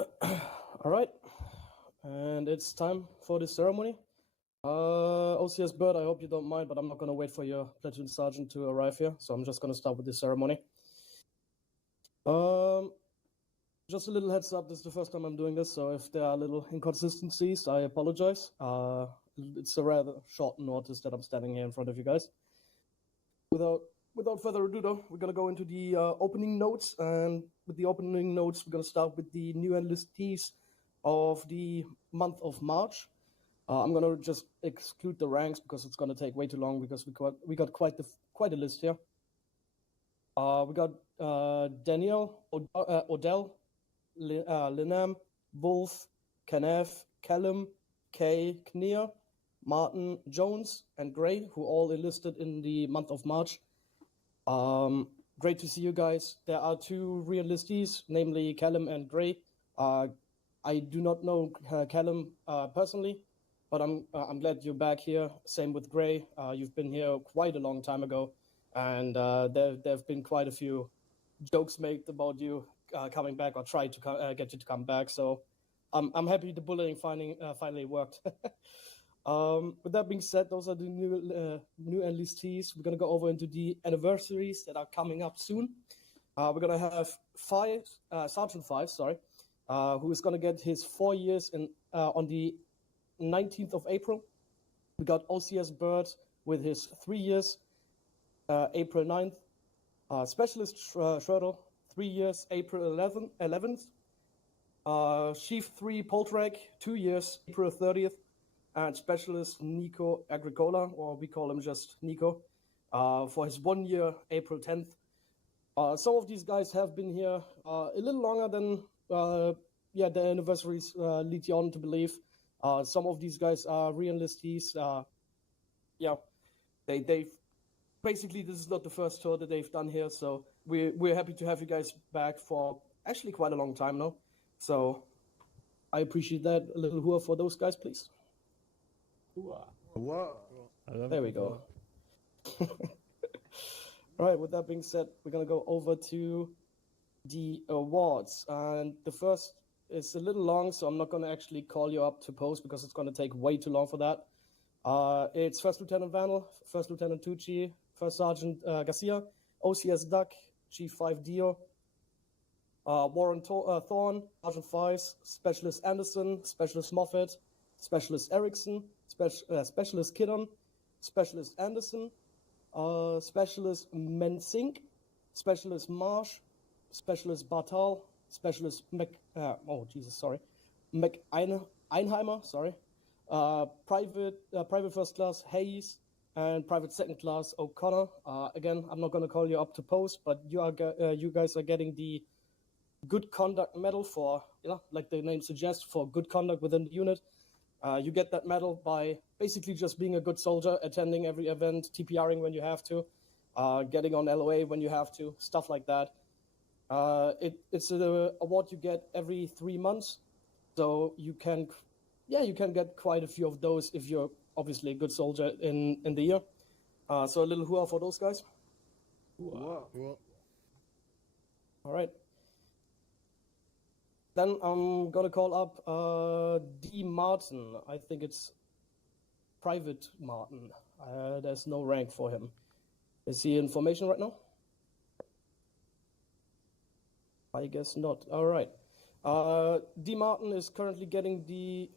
All right, and it's time for the ceremony. OCS Bird, I hope you don't mind, but I'm not going to wait for your platoon sergeant to arrive here, so I'm just going to start with the ceremony. Just a little heads up, this is the first time I'm doing this, so if there are little inconsistencies, I apologize. It's a rather short notice that I'm standing here in front of you guys. Without further ado, though, we're going to go into the opening notes, and with the opening notes, we're going to start with the new enlistees of the month of March. I'm going to just exclude the ranks because it's going to take way too long because we got quite a list here. We got Daniel, Odell, Linam, Wolf, Kenneth, Callum, Kay, Kneer, Martin, Jones, and Gray, who all enlisted in the month of March. Great to see you guys. There are two re-enlistees, namely Callum and Gray. I do not know Callum personally, but I'm glad you're back here. Same with Gray. You've been here quite a long time ago, and there have been quite a few jokes made about you coming back or try to get you to come back. So I'm happy the bullying finally worked. With that being said, those are the new enlistees. We're gonna go over into the anniversaries that are coming up soon. We're gonna have Sergeant 5, who is gonna get his 4 years on the 19th of April. We got OCS Bird with his 3 years, April 9th. Specialist Schroeder, 3 years, April 11th. Chief 3 Poltrek, 2 years, April 30th. And Specialist Nico Agricola, or we call him just Nico, for his 1 year, April 10th. Some of these guys have been here a little longer than the anniversaries lead you on to believe. Some of these guys are re-enlistees. They've basically, this is not the first tour that they've done here, so we're happy to have you guys back for actually quite a long time now. So I appreciate that. A little hooah for those guys, please. There we go. All right, with that being said, we're going to go over to the awards. And the first is a little long, so I'm not going to actually call you up to post because it's going to take way too long for that. It's First Lieutenant Vanel, First Lieutenant Tucci, First Sergeant Garcia, OCS Duck, Chief 5 Dio, Warren Thorne, Sergeant 5, Specialist Anderson, Specialist Moffat, Specialist Erickson, Specialist Kiddon, Specialist Anderson, Specialist Mensink, Specialist Marsh, Specialist Bartal, Specialist Einheimer, Private First Class Hayes, and Private Second Class O'Connor. Again, I'm not going to call you up to post, but you guys are getting the Good Conduct Medal for, like the name suggests, for good conduct within the unit. You get that medal by basically just being a good soldier, attending every event, TPRing when you have to, getting on LOA when you have to, stuff like that. It's an award you get every 3 months, so you can get quite a few of those if you're obviously a good soldier in the year. So a little hooah for those guys. Hooah. All right. Then I'm gonna call up D. Martin. I think it's Private Martin. There's no rank for him. Is he in formation right now? I guess not. All right. D. Martin is currently getting the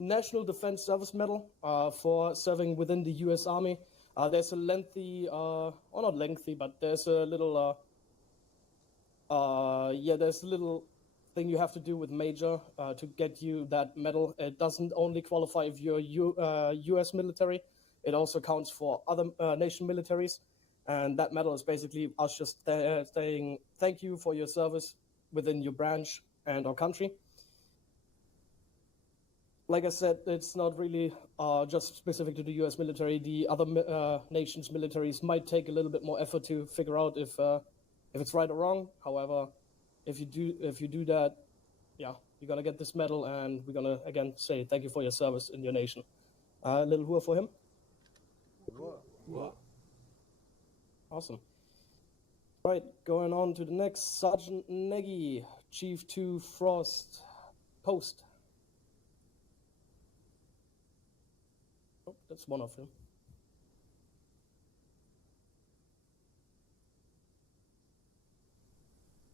National Defense Service Medal for serving within the U.S. Army. There's a lengthy, or not lengthy, but there's a little, there's a little thing you have to do with Major to get you that medal. It doesn't only qualify if you're U.S. military, it also counts for other nation militaries. And that medal is basically us just saying thank you for your service within your branch and our country. Like I said, it's not really just specific to the U.S. military. The other nations' militaries might take a little bit more effort to figure out if it's right or wrong. However, if you do that, you're gonna get this medal, and we're gonna again say thank you for your service in your nation. A little hooah for him. Hooah. Awesome. Right, going on to the next, Sergeant Nagy, Chief 2 Frost. Post. Oh, that's one of them.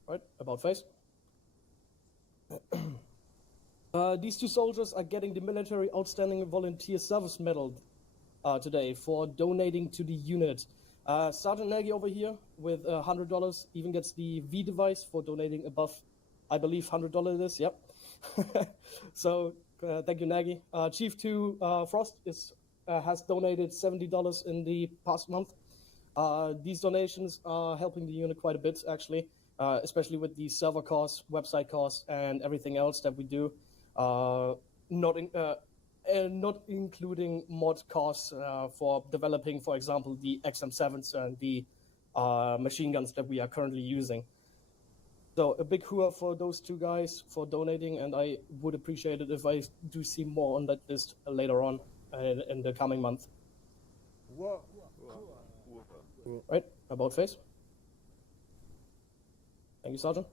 Right, about face. These two soldiers are getting the Military Outstanding Volunteer Service Medal today for donating to the unit. Sergeant Nagy over here with $100 even gets the V device for donating above, I believe, $100 it is. Yep. So thank you, Nagy. Chief 2 Frost has donated $70 in the past month. These donations are helping the unit quite a bit, actually, especially with the server costs, website costs, and everything else that we do. Not including mod costs for developing, for example, the XM7s and the machine guns that we are currently using. So a big hooah for those two guys for donating, and I would appreciate it if I do see more on that list later on in the coming month. Right, about face. Thank you, Sergeant.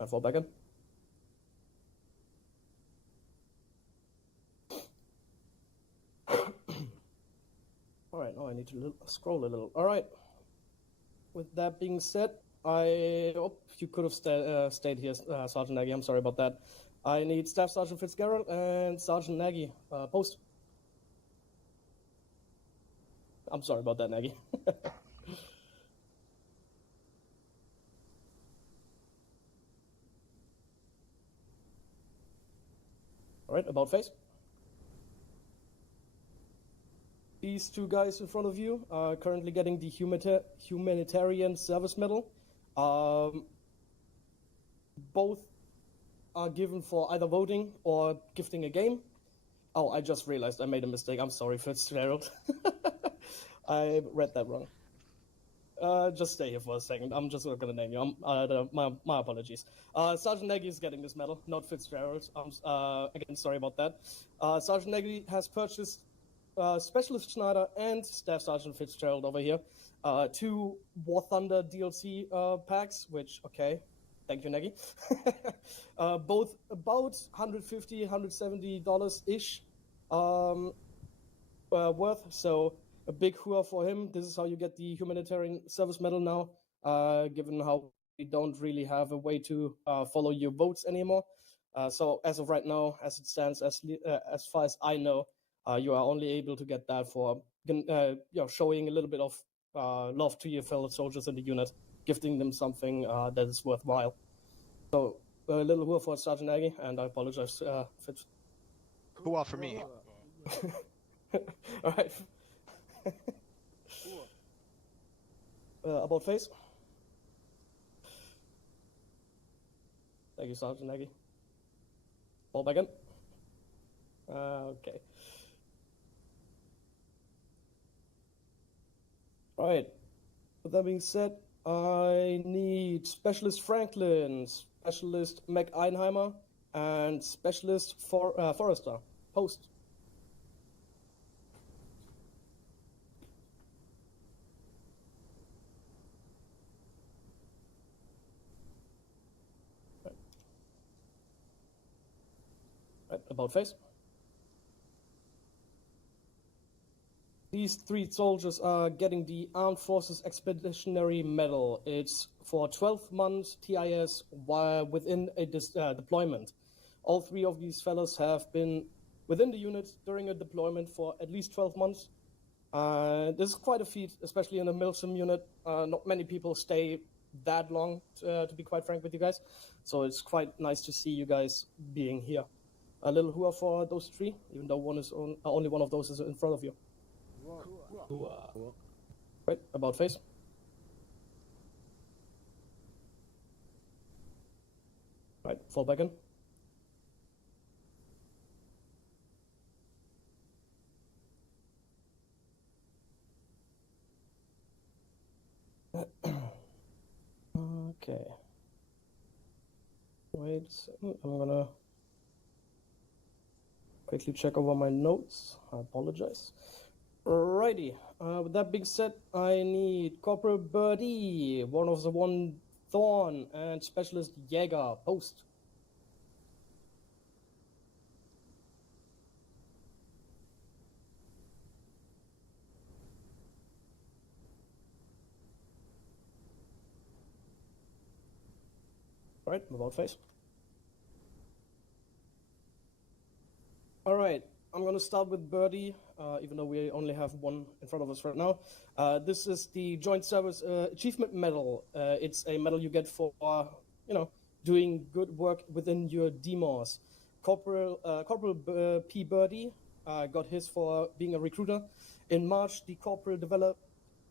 And fall back in. All right, now I need to scroll a little. All right. With that being said, I hope you could have stayed here, Sergeant Nagy. I'm sorry about that. I need Staff Sergeant Fitzgerald and Sergeant Nagy. Post. I'm sorry about that, Nagy. All right, about face. These two guys in front of you are currently getting the Humanitarian Service Medal. Both are given for either voting or gifting a game. Oh, I just realized I made a mistake. I'm sorry, Fitzgerald. I read that wrong. Just stay here for a second. I'm just not going to name you. My apologies. Sergeant Nagy is getting this medal, not Fitzgerald. Again, sorry about that. Sergeant Nagy has purchased Specialist Schneider and Staff Sergeant Fitzgerald over here, 2 War Thunder DLC packs, which, okay, thank you, Nagy. Both about $150, $170-ish worth, so a big hooah for him. This is how you get the Humanitarian Service Medal now, given how we don't really have a way to follow your votes anymore. So as of right now, as it stands, as far as I know, you are only able to get that for showing a little bit of love to your fellow soldiers in the unit, gifting them something that is worthwhile. So a little hooah for Sergeant Nagy, and I apologize, Fitz. Hooah for me. All right. About face. Thank you, Sergeant Nagy. Fall back in. Okay. All right. With that being said, I need Specialist Franklin, Specialist McEinheimer, and Specialist Forrester. Post. Right. About face. These 3 soldiers are getting the Armed Forces Expeditionary Medal. It's for 12 months TIS while within a deployment. All 3 of these fellows have been within the unit during a deployment for at least 12 months. This is quite a feat, especially in a MilSim unit. Not many people stay that long, to be quite frank with you guys. So it's quite nice to see you guys being here. A little hooah for those 3, even though only one of those is in front of you. Right, about face. Right, fall back in. Okay. Wait a second, I'm gonna quickly check over my notes. I apologize. Alrighty, with that being said, I need Corporal Birdie, 101 Thorn, and Specialist Jäger. Post. All right, about face. All right, I'm going to start with Birdie, even though we only have one in front of us right now. This is the Joint Service Achievement Medal. It's a medal you get for, doing good work within your DMOS. Corporal P. Birdie got his for being a recruiter. In March, the corporal developed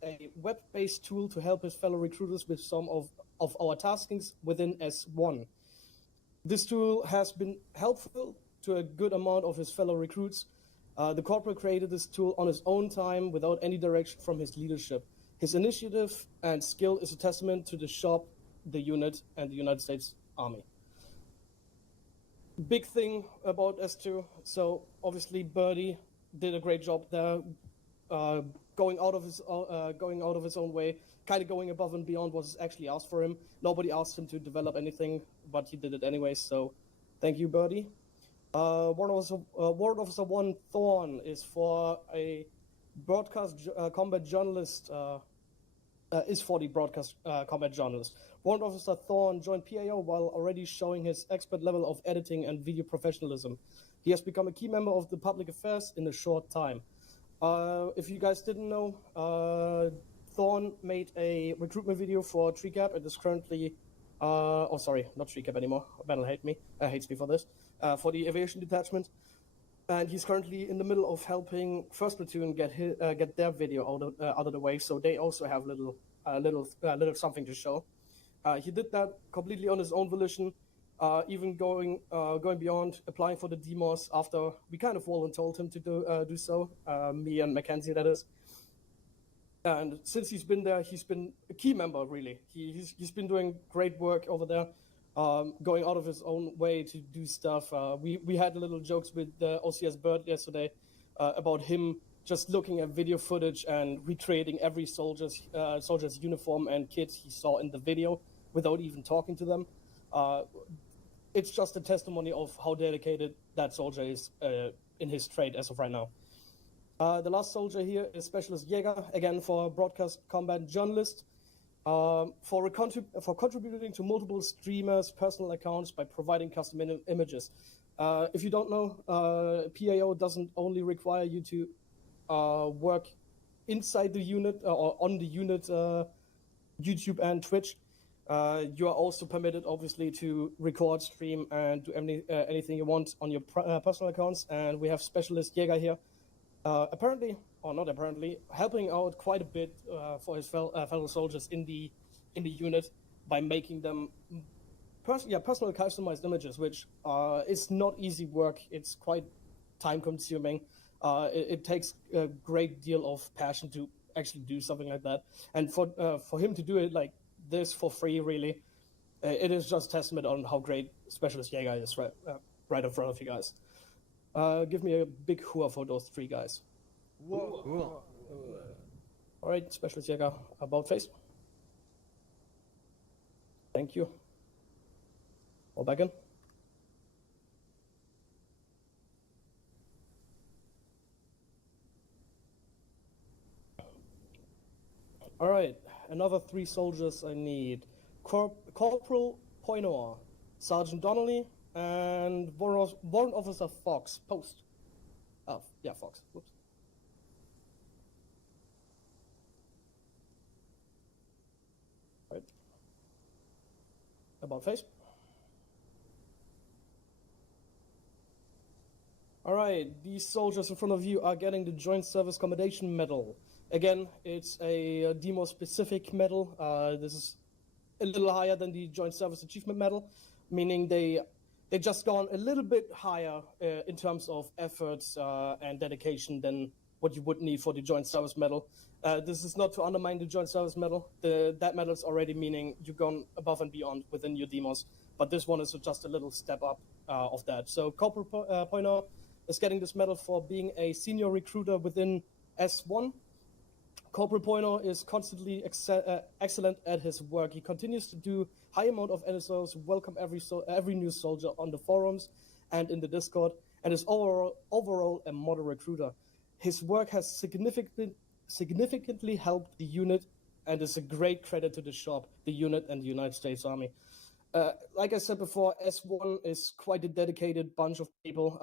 a web-based tool to help his fellow recruiters with some of our taskings within S1. This tool has been helpful to a good amount of his fellow recruits. The corporal created this tool on his own time without any direction from his leadership. His initiative and skill is a testament to the shop, the unit, and the United States Army. Big thing about S2, so obviously Birdie did a great job there, going out of his own way, kind of going above and beyond what was actually asked for him. Nobody asked him to develop anything, but he did it anyway. So, thank you, Birdie. Warrant Officer 1 Thorn is for a broadcast combat journalist. Is for the broadcast combat journalist. Warrant Officer Thorn joined PAO while already showing his expert level of editing and video professionalism. He has become a key member of the public affairs in a short time. If you guys didn't know, Thorn made a recruitment video for TreeCap. It is currently, not TreeCap anymore. Ben will hate me. Hates me for this. For the aviation detachment, and he's currently in the middle of helping First Platoon get their video out of the way, so they also have little something to show. He did that completely on his own volition, even going beyond applying for the DMOS after we kind of volunteered him to do so. Me and Mackenzie, that is. And since he's been there, he's been a key member, really. He's been doing great work over there, going out of his own way to do stuff. We had little jokes with OCS Bird yesterday about him just looking at video footage and recreating every soldier's uniform and kit he saw in the video without even talking to them. It's just a testimony of how dedicated that soldier is in his trade as of right now. The last soldier here is Specialist Jäger, again for broadcast combat journalist, for contributing to multiple streamers' personal accounts by providing custom images. If you don't know, PAO doesn't only require you to work inside the unit or on the unit YouTube and Twitch. You are also permitted, obviously, to record, stream, and do anything you want on your personal accounts. And we have Specialist Jäger here, apparently, or not apparently, helping out quite a bit for his fellow soldiers in the unit by making them personal customized images, which is not easy work. It's quite time-consuming. It takes a great deal of passion to actually do something like that, and for him to do it like this for free, really, it is just testament on how great Specialist Jäger is right in front of you guys. Give me a big hooah for those three guys. Whoa. All right, Specialist Jäger, about face. Thank you. All back in. All right, another three soldiers I need. Corporal Poinor, Sergeant Donnelly, and Warrant Officer Fox. Post. Oh, yeah, Fox. Whoops. All right. About face. All right, these soldiers in front of you are getting the Joint Service Commendation Medal. Again, it's a DMO-specific medal. This is a little higher than the Joint Service Achievement Medal, meaning they just gone a little bit higher in terms of efforts and dedication than what you would need for the Joint Service Medal. This is not to undermine the Joint Service Medal. That medal is already meaning you've gone above and beyond within your demos, but this one is just a little step up of that. So Corporal Pointer is getting this medal for being a senior recruiter within S1. Corporal Pointer is constantly excellent at his work. He continues to do high amount of NSOs, welcome every new soldier on the forums and in the Discord, and is overall a model recruiter. His work has significantly helped the unit and is a great credit to the shop, the unit, and the United States Army. like I said before, S1 is quite a dedicated bunch of people.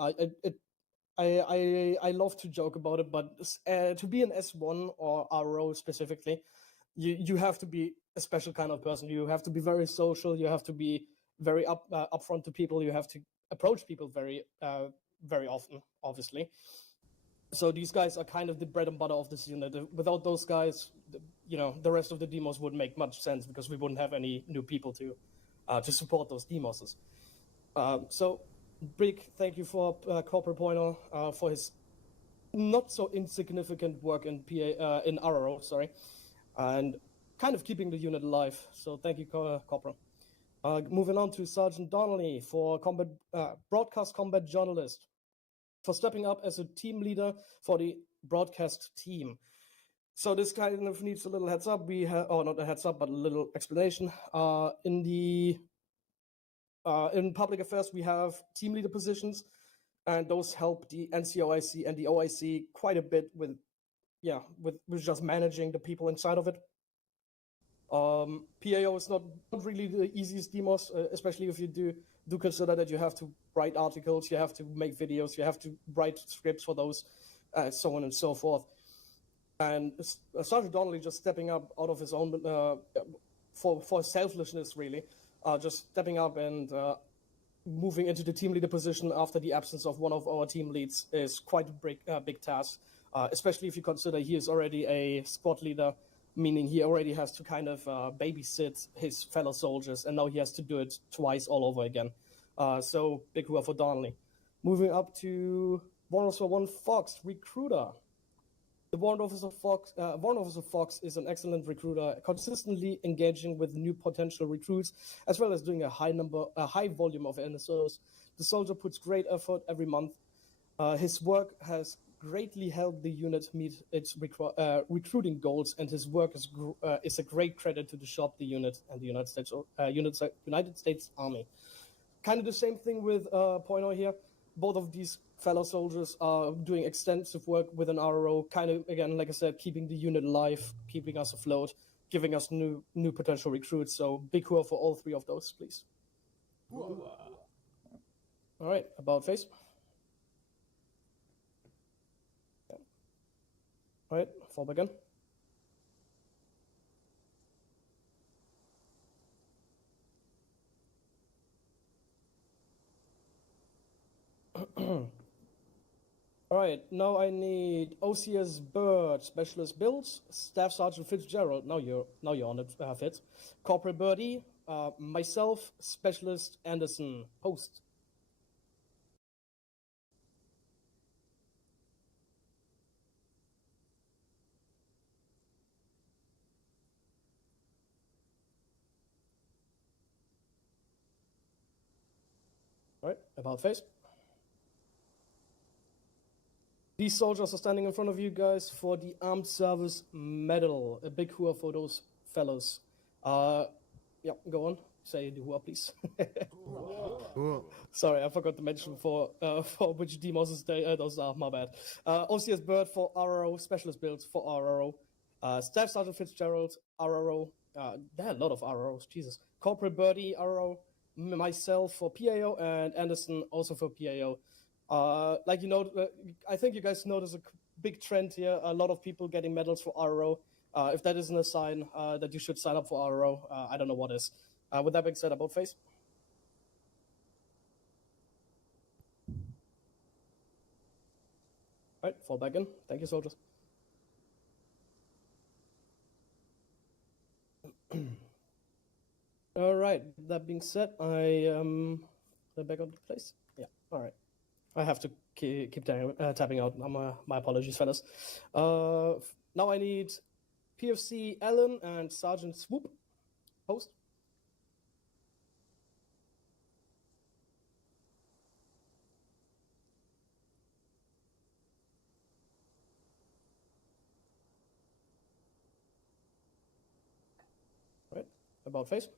I love to joke about it, but to be an S1 or RO specifically, you have to be a special kind of person. You have to be very social. You have to be very upfront to people. You have to approach people very often, obviously. So these guys are kind of the bread and butter of this unit. Without those guys, the rest of the demos wouldn't make much sense because we wouldn't have any new people to support those demos. So big thank you for Corporal Pointer for his not so insignificant work in RRO, sorry, and kind of keeping the unit alive. So thank you, Corporal. Moving on to Sergeant Donnelly for broadcast combat journalist, for stepping up as a team leader for the broadcast team. So this kind of needs a little heads up. We have, or not a heads up, but a little explanation. In public affairs, we have team leader positions, and those help the NCOIC and the OIC quite a bit with just managing the people inside of it. PAO is not really the easiest demos, especially if you do consider that you have to write articles, you have to make videos, you have to write scripts for those, so on and so forth. And Sergeant Donnelly just stepping up out of his own, for selflessness, really, just stepping up and moving into the team leader position after the absence of one of our team leads is quite a big task, especially if you consider he is already a squad leader, meaning he already has to kind of babysit his fellow soldiers, and now he has to do it twice all over again. So big hurrah for Donnelly. Moving up to Warrant Officer 1 Fox, recruiter. The Warrant Officer Fox is an excellent recruiter, consistently engaging with new potential recruits, as well as doing a high volume of NSOs. The soldier puts great effort every month. His work has greatly helped the unit meet its recruiting goals, and his work is a great credit to the shop, the unit, and the United States Army. Kind of the same thing with Pointer here. Both of these fellow soldiers are doing extensive work with an RRO, kind of, again, like I said, keeping the unit alive, keeping us afloat, giving us new potential recruits. So big hurrah for all three of those, please. All right, about face. All right, fall back in. All right, now I need OCS Bird, Specialist Builds, Staff Sergeant Fitzgerald. Now you're on it, Fitz. Corporal Birdie, myself, Specialist Anderson, Post. All right, about face. These soldiers are standing in front of you guys for the Armed Service Medal. A big hurrah for those fellows. Yeah, go on. Say the hurrah, please. Sorry, I forgot to mention for which demos those are. My bad. OCS Bird for RRO, Specialist Builds for RRO. Staff Sergeant Fitzgerald, RRO. There are a lot of RROs, Jesus. Corporal Birdie, RRO. Myself for PAO, and Anderson also for PAO. Like, I think you guys notice a big trend here. A lot of people getting medals for RRO. If that isn't a sign that you should sign up for RRO, I don't know what is. With that being said, about face. All right, fall back in. Thank you, soldiers. All right, that being said, I back on the place. Yeah, all right. I have to keep tapping out. My apologies, fellas. Now I need PFC Allen and Sergeant Swoop. Post. All right, about face.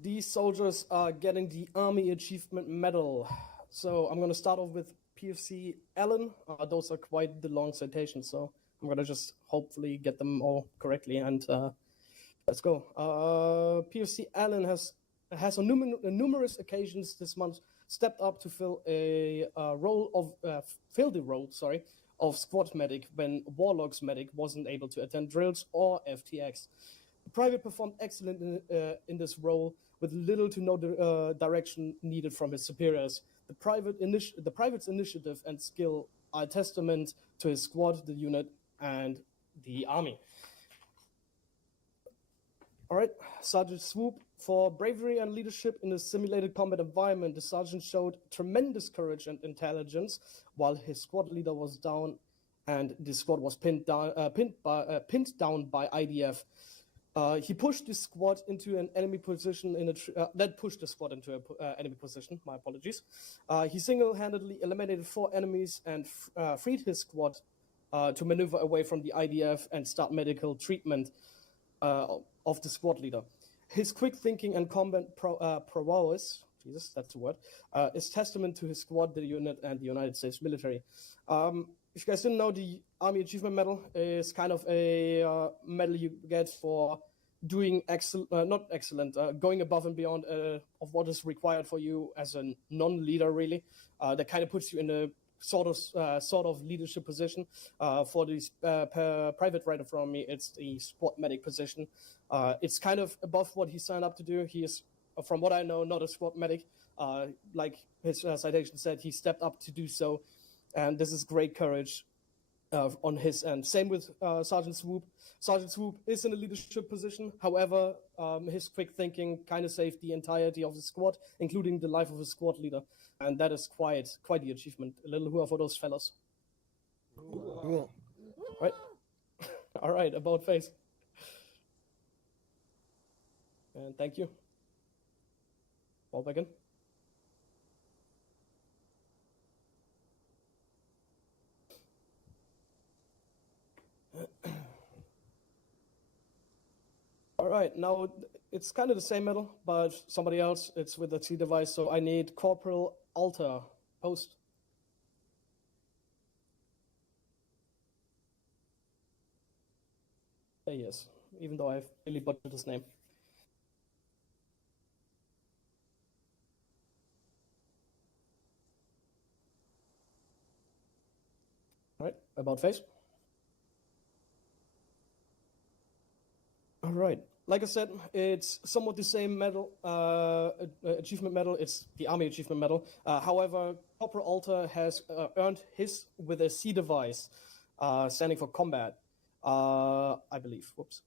These soldiers are getting the Army Achievement Medal. So I'm going to start off with PFC Allen. Those are quite the long citations, so I'm going to just hopefully get them all correctly. And Let's go. PFC Allen has on numerous occasions this month stepped up to fill the role of squad medic when Warlock's medic wasn't able to attend drills or FTX. The private performed excellent in this role with little to no direction needed from his superiors. The private's initiative and skill are a testament to his squad, the unit, and the army. All right, Sergeant Swoop. For bravery and leadership in a simulated combat environment, the sergeant showed tremendous courage and intelligence while his squad leader was down and the squad was pinned down by IDF. He pushed the squad into an enemy position that pushed the squad into an enemy position. My apologies. He single-handedly eliminated 4 enemies and freed his squad to maneuver away from the IDF and start medical treatment of the squad leader. His quick thinking and combat prowess, Jesus, that's the word, is testament to his squad, the unit, and the United States military. If you guys didn't know, the Army Achievement Medal is kind of a medal you get for doing going above and beyond of what is required for you as a non-leader, really. That kind of puts you in a sort of leadership position. For the private right in front of me, it's the squad medic position. It's kind of above what he signed up to do. He is, from what I know, not a squad medic. Like his citation said, he stepped up to do so, and this is great courage on his end. Same with Sergeant Swoop. Sergeant Swoop is in a leadership position. However, his quick thinking kind of saved the entirety of the squad, including the life of his squad leader. And that is quite the achievement. A little hooah for those fellas. Cool. Right. All right, about face. And thank you. Fall back in. All right, now it's kind of the same medal, but somebody else. It's with the T device, so I need Corporal Alter. Post. There he is, even though I've really butchered his name. All right, about face. All right. Like I said, it's somewhat the same medal, achievement medal. It's the Army Achievement Medal. However, Corporal Alter has earned his with a C device, standing for combat, I believe. Whoops.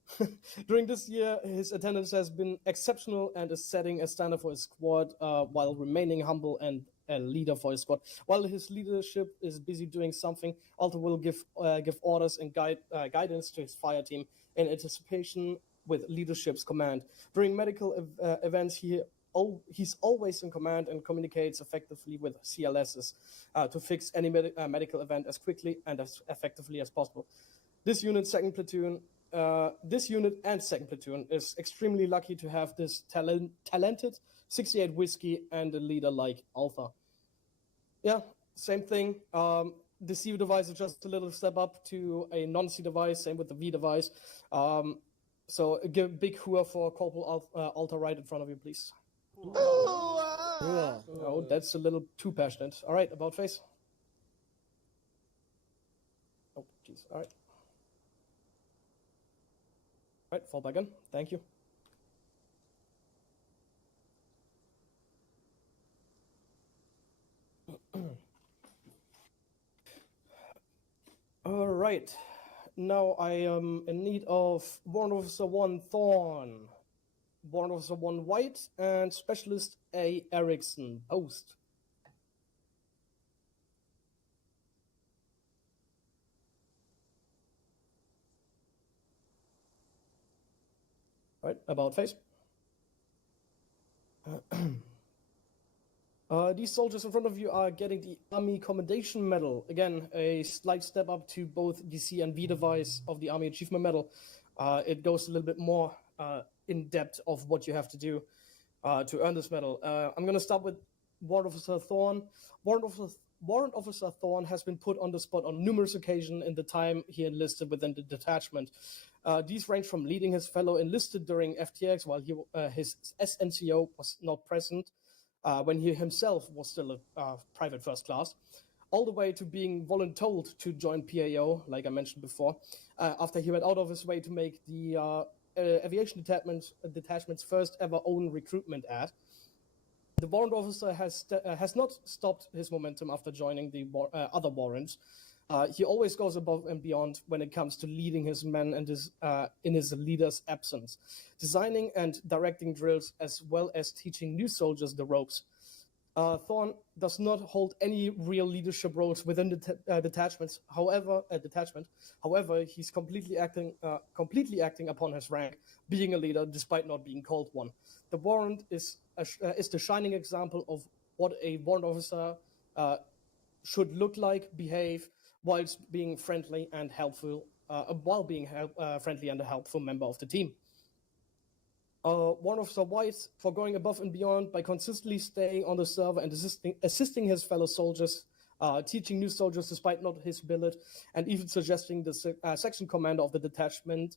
During this year, his attendance has been exceptional and is setting a standard for his squad while remaining humble and a leader for his squad. While his leadership is busy doing something, Alter will give orders and guidance to his fire team in anticipation with leadership's command. During medical events, he's always in command and communicates effectively with CLSs to fix any medical event as quickly and as effectively as possible. This unit and second platoon is extremely lucky to have this talented 68 whiskey and a leader like Alpha. Yeah, same thing. The C device is just a little step up to a non-C device, same with the V device. So give a big hooah for Corporal Alter right in front of you, please. Oh, that's a little too passionate. All right, about face. Oh, jeez. All right. All right, fall back in. Thank you. All right. Now I am in need of Warrant Officer 1 Thorn, Warrant Officer 1 White, and Specialist A Erickson. Post. All right, about face. These soldiers in front of you are getting the Army Commendation Medal. Again, a slight step up to both the C and V device of the Army Achievement Medal. It goes a little bit more in depth of what you have to do to earn this medal. I'm going to start with Warrant Officer Thorne has been put on the spot on numerous occasions in the time he enlisted within the detachment. These range from leading his fellow enlisted during FTX while his SNCO was not present, when he himself was still a private first class, all the way to being voluntold to join PAO, like I mentioned before, after he went out of his way to make the aviation detachment's first ever own recruitment ad. The warrant officer has not stopped his momentum after joining the other warrants. He always goes above and beyond when it comes to leading his men and in his leader's absence, designing and directing drills as well as teaching new soldiers the ropes. Thorne does not hold any real leadership roles within the detachment. However, he's completely acting upon his rank, being a leader despite not being called one. The warrant is the shining example of what a warrant officer should look like, behave, whilst being friendly and helpful, friendly and a helpful member of the team. Warrant Officer White for going above and beyond by consistently staying on the server and assisting his fellow soldiers, teaching new soldiers despite not his billet, and even suggesting the section commander of the detachment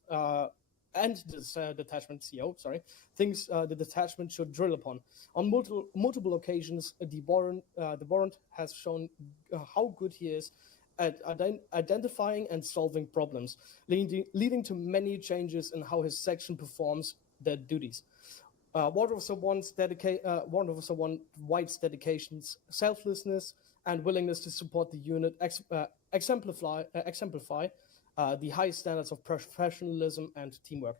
and this detachment CO, things the detachment should drill upon. On multiple occasions, the warrant has shown how good he is at identifying and solving problems, leading to many changes in how his section performs their duties. Warrant Officer White's dedications, selflessness, and willingness to support the unit exemplify the high standards of professionalism and teamwork.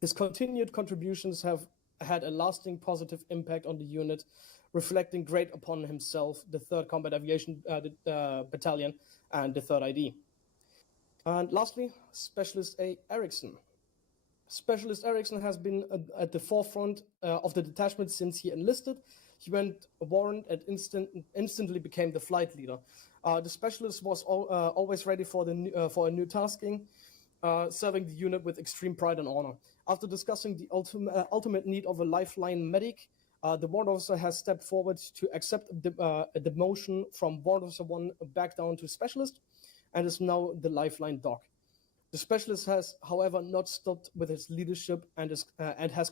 His continued contributions have had a lasting positive impact on the unit, reflecting great upon himself, the 3rd Combat Aviation Battalion, and the 3rd ID. And lastly, Specialist A. Eriksson. Specialist Eriksson has been at the forefront of the detachment since he enlisted. He went warrant and instantly became the flight leader. The specialist was always ready for a new tasking, serving the unit with extreme pride and honor. After discussing the ultimate need of a lifeline medic, the warrant officer has stepped forward to accept a demotion from Warrant Officer 1 back down to specialist, and is now the lifeline doc. The specialist has, however, not stopped with his leadership and has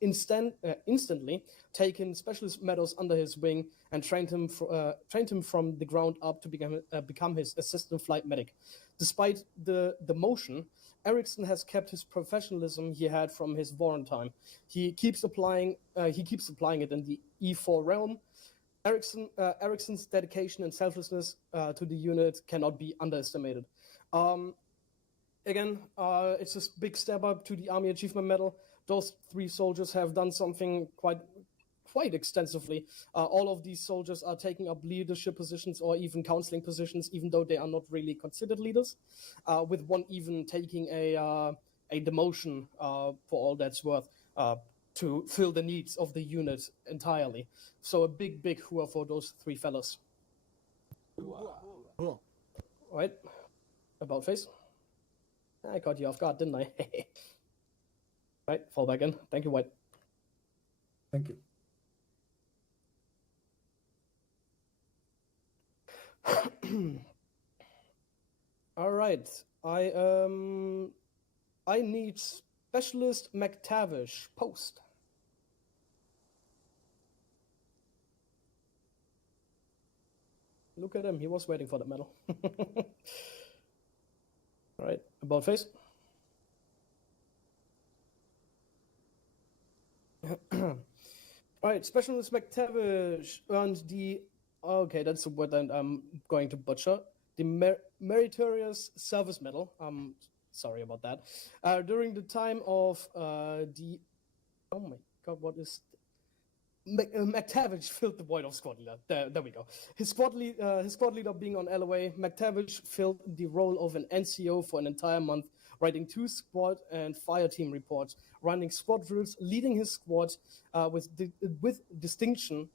instantly taken Specialist Meadows under his wing and trained him from the ground up to become his assistant flight medic. Despite the demotion, Eriksson has kept his professionalism he had from his warrant time. He keeps applying it in the E4 realm. Eriksson's dedication and selflessness to the unit cannot be underestimated. Again, it's a big step up to the Army Achievement Medal. Those 3 soldiers have done something quite extensively. All of these soldiers are taking up leadership positions or even counseling positions, even though they are not really considered leaders, with one even taking a demotion for all that's worth to fill the needs of the unit entirely. So a big hooah for those 3 fellas. Cool. Right, about face. I caught you off guard, didn't I? Right, fall back in. Thank you, White. Thank you. All right, I need Specialist McTavish post. Look at him, he was waiting for the medal. All right, about face. All right, Specialist McTavish earned the, okay, that's the word that I'm going to butcher, the Meritorious Service Medal. Sorry about that. During the time of the, oh my god, what is, McTavish filled the void of squad leader. There we go. His squad leader being on LOA, McTavish filled the role of an NCO for an entire month, writing 2 squad and fire team reports, running squad drills, leading his squad with distinction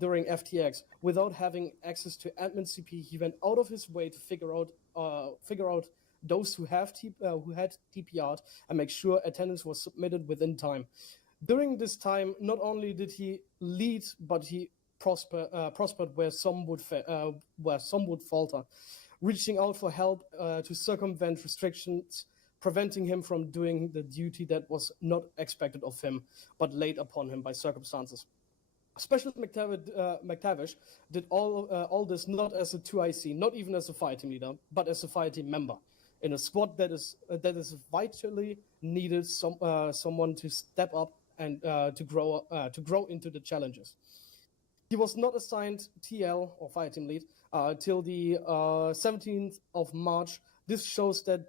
during FTX. Without having access to admin CP, he went out of his way to figure out those who had TPR'd and make sure attendance was submitted within time. During this time, not only did he lead, but he prospered where some would falter, reaching out for help to circumvent restrictions, preventing him from doing the duty that was not expected of him, but laid upon him by circumstances. Specialist McTavish did all this not as a 2IC, not even as a fireteam leader, but as a fireteam member in a squad that is vitally needed someone to step up and to grow into the challenges. He was not assigned TL or fireteam lead till the 17th of March. This shows that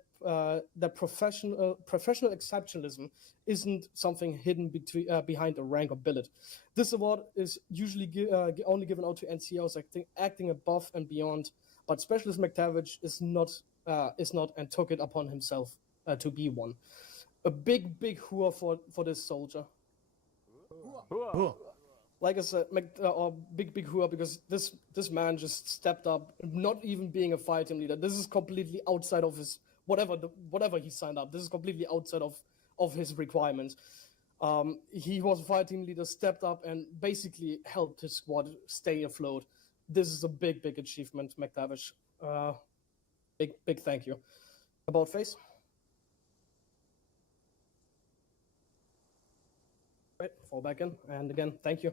professional exceptionalism isn't something hidden behind a rank or billet. This award is usually only given out to NCOs acting above and beyond, but Specialist McTavish is not and took it upon himself to be one. A big hooah for this soldier. Like I said, big hooah, because this man just stepped up, not even being a fireteam leader. This is completely outside of his whatever he signed up. This is completely outside of his requirements. He was a fireteam leader, stepped up, and basically helped his squad stay afloat. This is a big achievement, McTavish. Big thank you. About face. Right, fall back in, and again, thank you.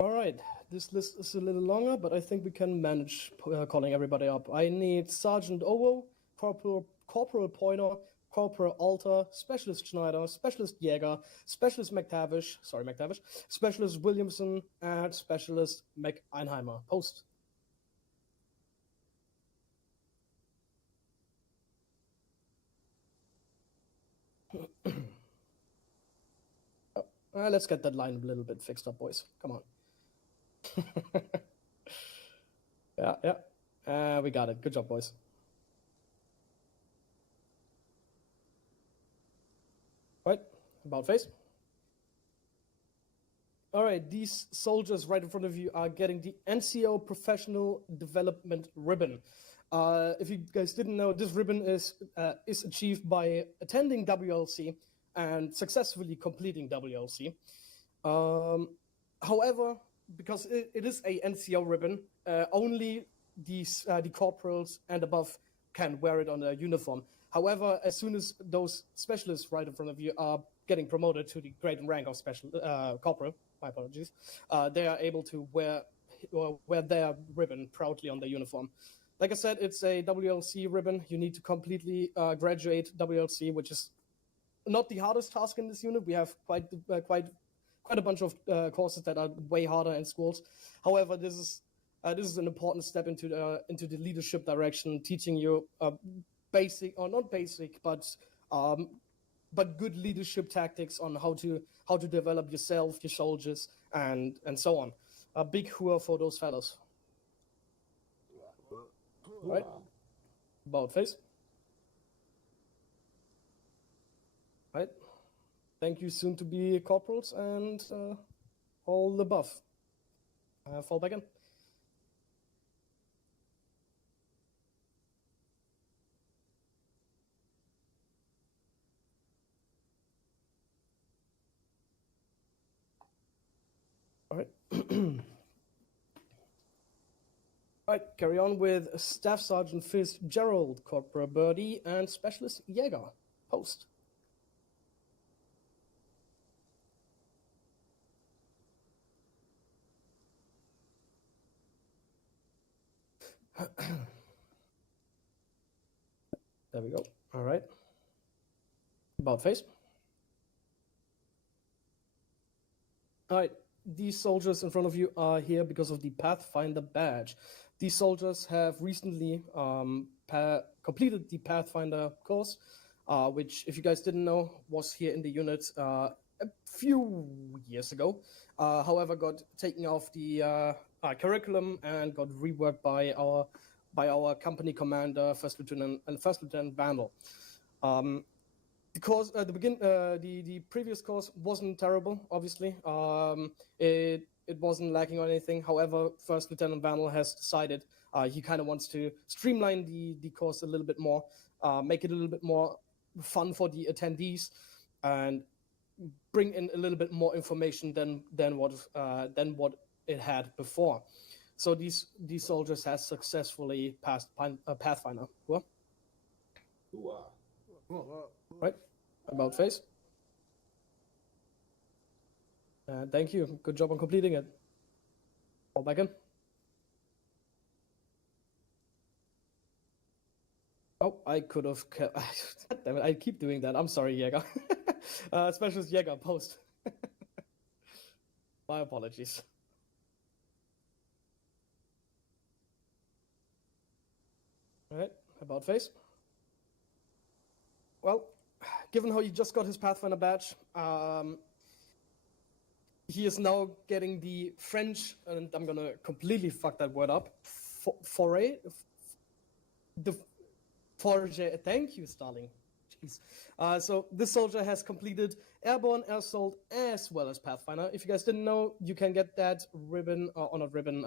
All right, this list is a little longer, but I think we can manage calling everybody up. I need Sergeant Owo, Corporal Pointer, Corporal Alter, Specialist Schneider, Specialist Jäger, Specialist McTavish, Specialist Williamson, and Specialist McEinheimer. Post. Let's get that line a little bit fixed up, boys. Come on. Yeah. We got it. Good job, boys. Right, about face. All right, these soldiers right in front of you are getting the NCO Professional Development Ribbon. If you guys didn't know, this ribbon is achieved by attending WLC and successfully completing WLC. However, because it is a NCO ribbon, only the corporals and above can wear it on their uniform. However, as soon as those specialists right in front of you are getting promoted to the grade and rank of corporal, my apologies, they are able to wear their ribbon proudly on their uniform. Like I said, it's a WLC ribbon. You need to completely graduate WLC, which is not the hardest task in this unit. We have quite a bunch of courses that are way harder in schools. However, this is an important step into the leadership direction, teaching you basic, or not basic, but good leadership tactics on how to develop yourself, your soldiers, and so on. A big hooah for those fellows. Right, about face. Right, thank you, soon to be corporals and all the above. Fall back in. All right. All right, carry on with Staff Sergeant Fitzgerald, Corporal Birdie, and Specialist Jäger. Post. There we go. All right. About face. All right. These soldiers in front of you are here because of the Pathfinder badge. These soldiers have recently completed the Pathfinder course, which, if you guys didn't know, was here in the unit a few years ago. However, got taken off the curriculum and got reworked by our company commander, First Lieutenant Vandal. The course, the previous course wasn't terrible. Obviously, it wasn't lacking on anything. However, First Lieutenant Vandal has decided he kind of wants to streamline the course a little bit more, make it a little bit more fun for the attendees and bring in a little bit more information than what it had before. So these soldiers has successfully passed Pathfinder. What? Right, about face. Thank you. Good job on completing it. Fall back in. Oh, I could have. Damn it! I keep doing that. I'm sorry, Jäger. Specialist Jäger, post. My apologies. All right, about face. Well, given how he just got his Pathfinder badge, he is now getting the French, and I'm gonna completely fuck that word up. Foray, the Forge. Thank you, Starling. Jeez. So this soldier has completed Airborne, Air Assault, as well as Pathfinder. If you guys didn't know, you can get that ribbon, or not ribbon,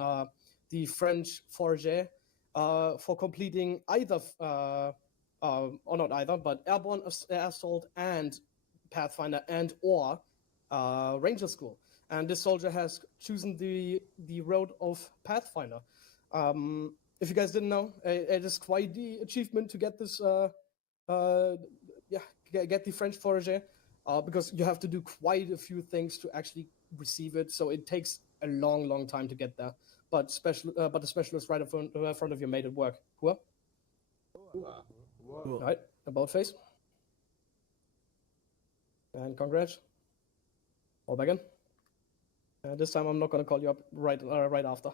the French Forge, for completing either, or not either, but Airborne, Air Assault, and Pathfinder, and or Ranger School. And this soldier has chosen the road of Pathfinder. If you guys didn't know, it is quite the achievement to get this, get the French Forager, because you have to do quite a few things to actually receive it. So it takes a long time to get there. But the specialist right in front of you made it work. Whoa. All right, about face. And congrats. All back in. This time I'm not going to call you up right after.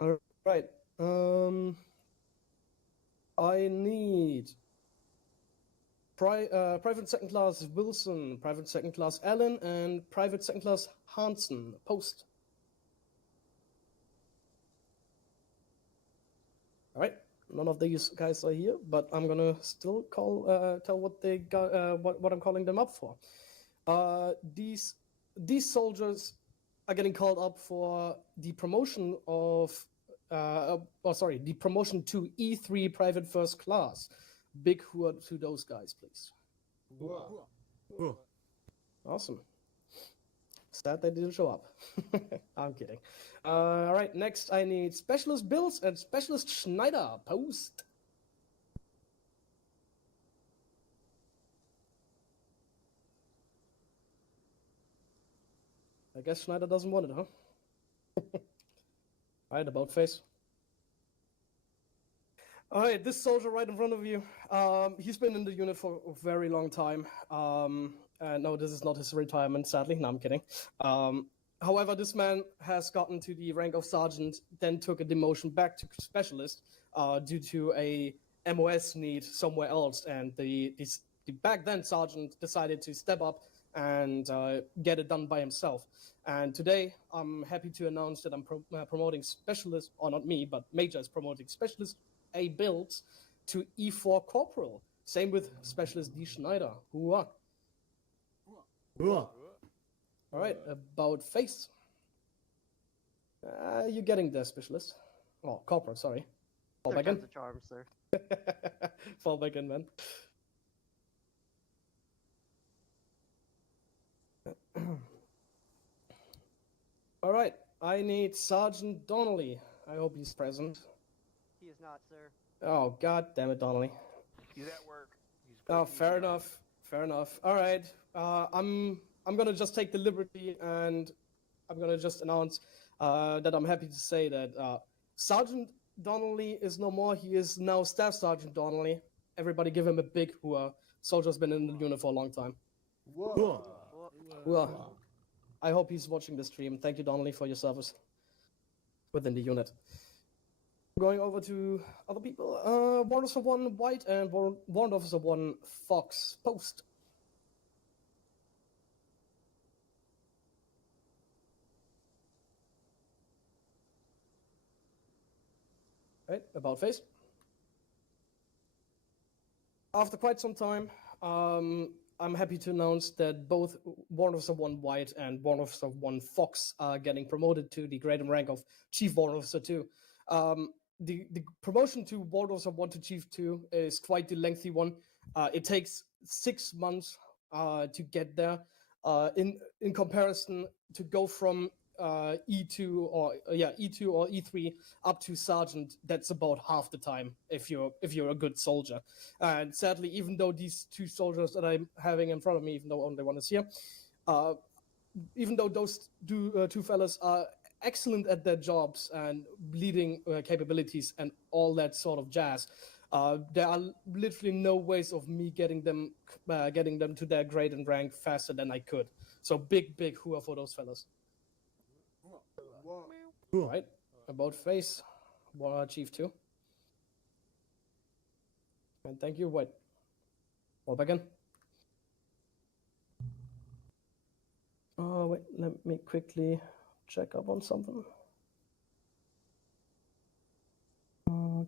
All right. I need Private Second Class Wilson, Private Second Class Allen, and Private Second Class Hansen. Post. All right. None of these guys are here, but I'm gonna still tell what they got, what I'm calling them up for. These soldiers are getting called up for the promotion of, the promotion to E3 Private First Class. Big hooah to those guys, please. Awesome. Sad they didn't show up. I'm kidding. All right, next I need Specialist Bills and Specialist Schneider. Post. I guess Schneider doesn't want it, huh? All right, about face. All right, this soldier right in front of you, he's been in the unit for a very long time. No, this is not his retirement, sadly. No, I'm kidding. However, this man has gotten to the rank of sergeant, then took a demotion back to specialist due to a MOS need somewhere else. And the back then sergeant decided to step up and get it done by himself. And today, I'm happy to announce that I'm promoting specialist, or not me, but Major is promoting specialist A builds to E4 Corporal. Same with Specialist D. Schneider. Hooah. All right, about face. You're getting there, Specialist. Oh, Corporal, sorry. Fall back in. The charm, sir. Fall back in, man. All right, I need Sergeant Donnelly. I hope he's present. He is not, sir. Oh, god damn it, Donnelly. He's at work. Oh, fair enough. Fair enough. All right. I'm gonna just take the liberty and I'm gonna just announce that I'm happy to say that Sergeant Donnelly is no more. He is now Staff Sergeant Donnelly. Everybody give him a big hooah. Soldier's been in the unit for a long time. Whoa. Hooah. I hope he's watching the stream. Thank you, Donnelly, for your service within the unit. Going over to other people. Warrant Officer 1 White and Warrant Officer 1 Fox. Post. Right, about face. After quite some time, I'm happy to announce that both Warrant Officer 1 White and Warrant Officer 1 Fox are getting promoted to the grade and rank of Chief Warrant Officer 2. The promotion to Warrant Officer 1 to Chief 2 is quite the lengthy one. It takes 6 months to get there. In comparison, to go from E2 or E2 or E3 up to sergeant, that's about half the time if you're a good soldier. And sadly, even though these two soldiers that I'm having in front of me, even though only one is here, even though those two fellas are excellent at their jobs and leading capabilities and all that sort of jazz, there are literally no ways of me getting them to their grade and rank faster than I could. So big hooah for those fellas. Cool. Right, about face, War Chief 2. And thank you, White. All back in. Wait, let me quickly check up on something. All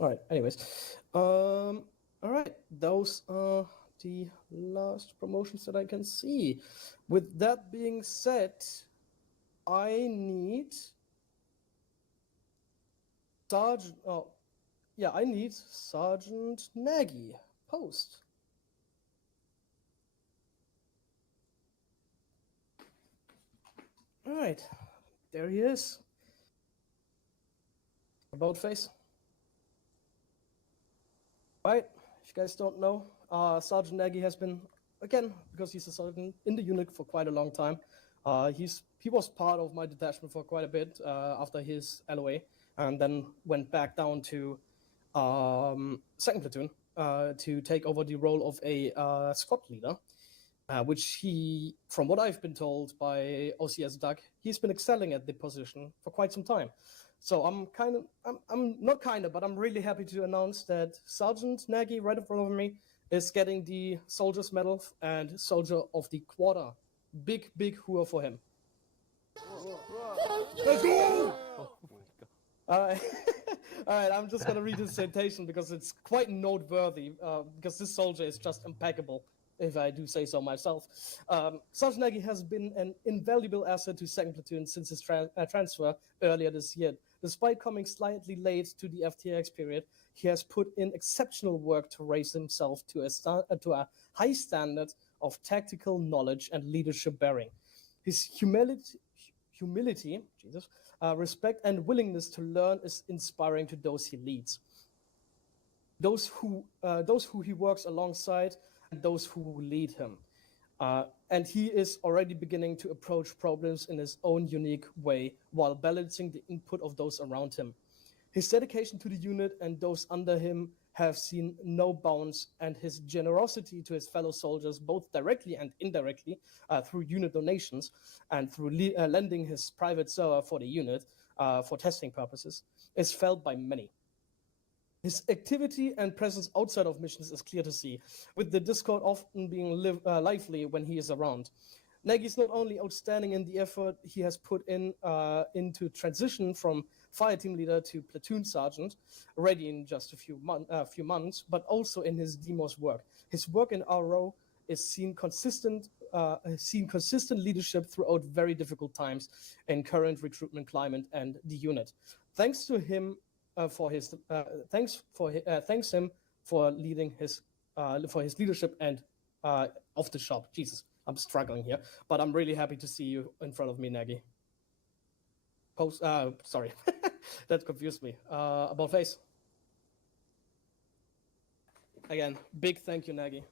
right, anyways. All right, those are the last promotions that I can see. With that being said, I need Sergeant. Oh, yeah, I need Sergeant Nagy. Post. All right, there he is. About face. Right, if you guys don't know, Sergeant Nagy has been, again, because he's a sergeant in the unit for quite a long time. He was part of my detachment for quite a bit after his LOA, and then went back down to 2nd Platoon to take over the role of a squad leader, which he, from what I've been told by OCS Doug, he's been excelling at the position for quite some time. So I'm really happy to announce that Sergeant Nagy, right in front of me, is getting the Soldier's Medal and Soldier of the Quarter. Big hooah for him. Let's go! All right, I'm just gonna read his citation because it's quite noteworthy. Because this soldier is just impeccable, if I do say so myself. Sergeant Nagy has been an invaluable asset to 2nd Platoon since his transfer earlier this year. Despite coming slightly late to the FTX period, he has put in exceptional work to raise himself to a high standard of tactical knowledge and leadership bearing. His humility, respect, and willingness to learn is inspiring to those he leads, those who he works alongside, and those who lead him. And he is already beginning to approach problems in his own unique way while balancing the input of those around him. His dedication to the unit and those under him have seen no bounds, and his generosity to his fellow soldiers, both directly and indirectly, through unit donations and through lending his private server for the unit for testing purposes, is felt by many. His activity and presence outside of missions is clear to see, with the Discord often being lively when he is around. Nagy is not only outstanding in the effort he has put into transition from fire team leader to platoon sergeant, already in just a few months, but also in his demos work. His work in RO is seen consistent leadership throughout very difficult times in current recruitment climate and the unit. Thanks to him thanks him for leading his leadership and off the shop. Jesus, I'm struggling here, but I'm really happy to see you in front of me, Nagy. Sorry, that confused me. About face. Again, big thank you, Nagy.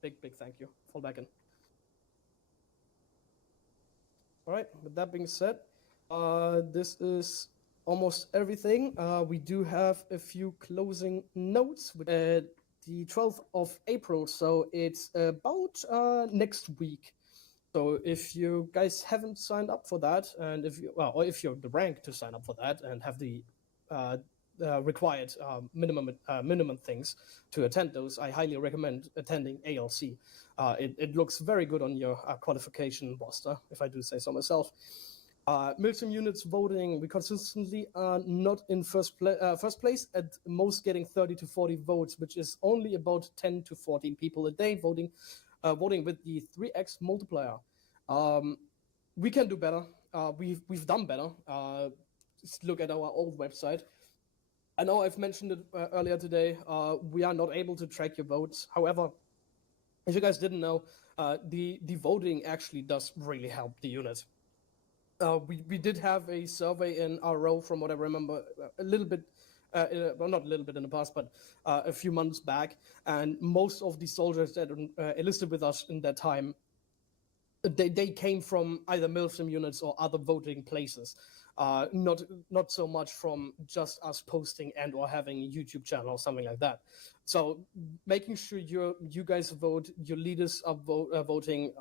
Big thank you. Fall back in. All right, with that being said, this is almost everything. We do have a few closing notes with the 12th of April, so it's about next week. So if you guys haven't signed up for that, and if you're the rank to sign up for that and have the required minimum things to attend those, I highly recommend attending ALC. It looks very good on your qualification roster, if I do say so myself. MilSim units voting, we consistently are not in first place, at most getting 30 to 40 votes, which is only about 10 to 14 people a day voting with the 3x multiplier. We can do better. We've done better. look at our old website. I know I've mentioned it earlier today. We are not able to track your votes. However, if you guys didn't know, the voting actually does really help the unit. We did have a survey in our row, from what I remember, a little bit, well, not a little bit in the past, but a few months back, and most of the soldiers that enlisted with us in that time, they came from either MilSim units or other voting places. Not so much from just us posting and or having a YouTube channel or something like that. So making sure you guys vote, your leaders are voting.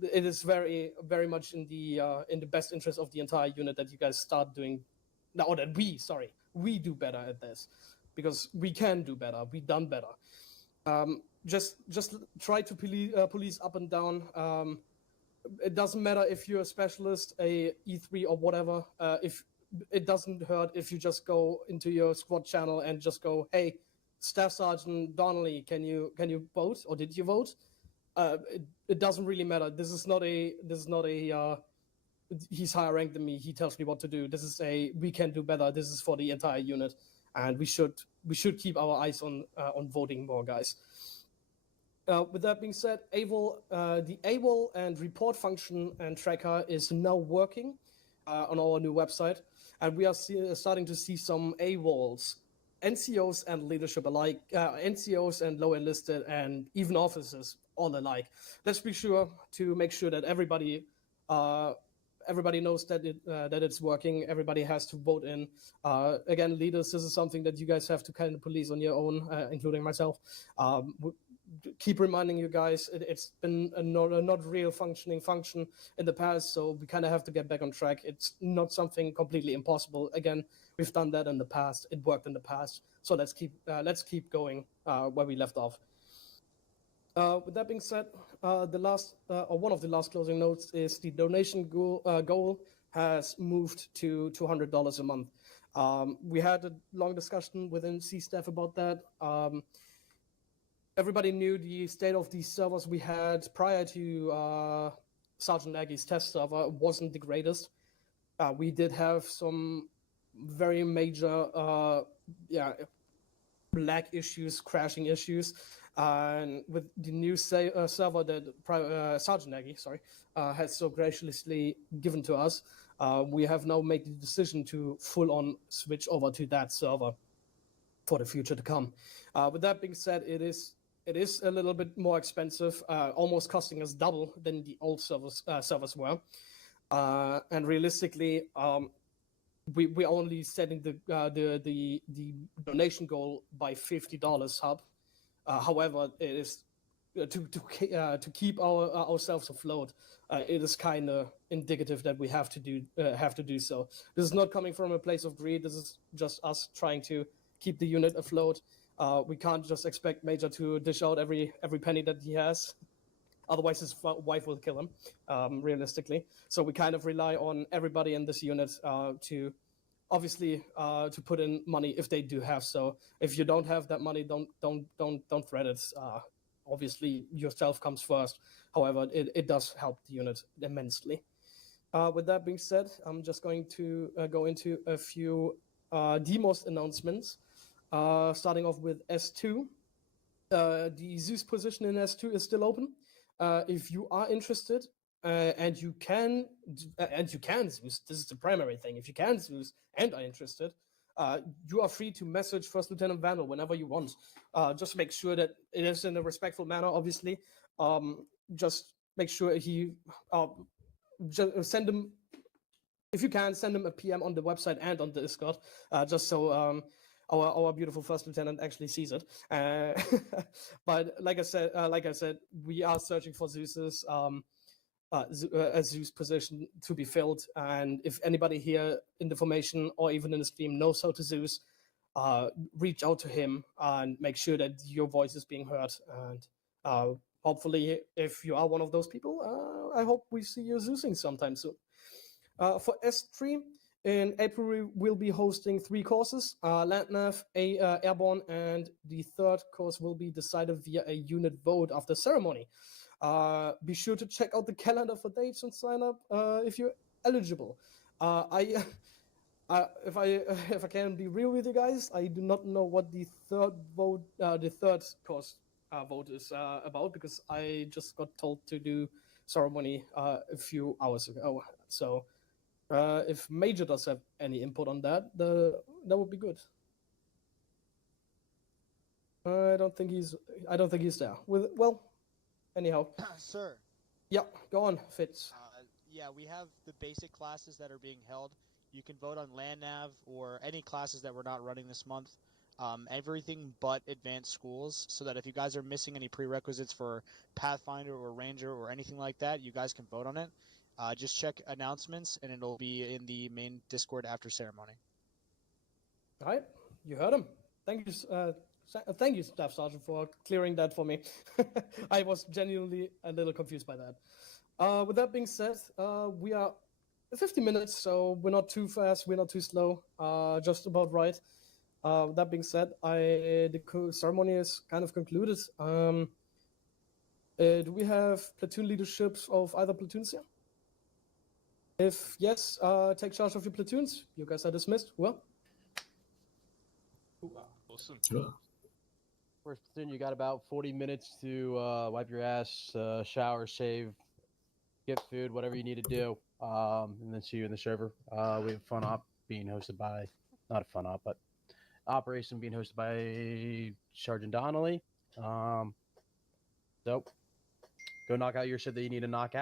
It is very much in the best interest of the entire unit that you guys start doing, or that we do better at this, because we can do better. We've done better. Just try to police up and down. It doesn't matter if you're a specialist, a E3 or whatever. If it doesn't hurt if you just go into your squad channel and just go, "Hey, Staff Sergeant Donnelly, can you vote, or did you vote?" It doesn't really matter. This is not a he's higher ranked than me, he tells me what to do. This is a we can do better. This is for the entire unit, and we should keep our eyes on voting more, guys. With that being said, the AWOL and report function and tracker is now working on our new website, and we are starting to see some AWOLs, NCOs and leadership alike, NCOs and low enlisted, and even officers all alike. Let's be sure to make sure that everybody knows that it's working. Everybody has to vote in. Again, leaders, this is something that you guys have to kind of police on your own, including myself. Keep reminding you guys, it's been a not real functioning function in the past, so we kind of have to get back on track. It's not something completely impossible. Again, we've done that in the past. It worked in the past, so let's keep going where we left off. With that being said, one of the last closing notes is the donation goal has moved to $200 a month. We had a long discussion within C-Staff about that. Everybody knew the state of these servers we had prior to Sergeant Aggie's test server wasn't the greatest. We did have some very major lag issues, crashing issues, and with the new server that Sergeant Aggie, has so graciously given to us, we have now made the decision to full-on switch over to that server for the future to come. With that being said, it is a little bit more expensive, almost costing us double than the old servers were. And realistically, we're only setting the donation goal by $50 hub. However, it is to keep ourselves afloat. It is kind of indicative that we have to do so. This is not coming from a place of greed. This is just us trying to keep the unit afloat. We can't just expect Major to dish out every penny that he has. Otherwise, his wife will kill him, realistically. So we kind of rely on everybody in this unit to obviously to put in money if they do have so. If you don't have that money, don't threat it. Obviously, yourself comes first. However, it does help the unit immensely. With that being said, I'm just going to go into a few DMOS announcements. Starting off with S2. The Zeus position in S2 is still open. If you are interested and you can Zeus, this is the primary thing. If you can Zeus and are interested, you are free to message First Lieutenant Vandal whenever you want. Just make sure that it is in a respectful manner, obviously. Just make sure he just send him, if you can, send him a PM on the website and on the Discord, just so our beautiful First Lieutenant actually sees it. But like I said, we are searching for Zeus's a Zeus position to be filled. And if anybody here in the formation or even in the stream knows how to Zeus, reach out to him and make sure that your voice is being heard. And hopefully, if you are one of those people, I hope we see you Zeusing sometime soon. For S3, in April, we'll be hosting 3 courses, Landnav, Airborne, and the third course will be decided via a unit vote after ceremony. Be sure to check out the calendar for dates and sign up if you're eligible. if I if I can be real with you guys, I do not know what the third course vote is about because I just got told to do ceremony a few hours ago. So if Major does have any input on that, that would be good. I don't think he's there. Anyhow, Sir, yeah, go on, Fitz. yeah, we have the basic classes that are being held. You can vote on land nav or any classes that we're not running this month. Everything but advanced schools, so that if you guys are missing any prerequisites for Pathfinder or Ranger or anything like that, you guys can vote on it. Just check announcements, and it'll be in the main Discord after ceremony. All right, you heard him. Thank you, thank you, Staff Sergeant, for clearing that for me. I was genuinely a little confused by that. With that being said, we are 50 minutes, so we're not too fast, we're not too slow, just about right. With that being said, the ceremony is kind of concluded. Do we have platoon leaderships of either platoons here? If yes, take charge of your platoons. You guys are dismissed. Well. Awesome. Sure. First platoon, you got about 40 minutes to wipe your ass, shower, shave, get food, whatever you need to do, and then see you in the server. We have fun op being hosted by, not a fun op, but operation being hosted by Sergeant Donnelly. So go knock out your shit that you need to knock out.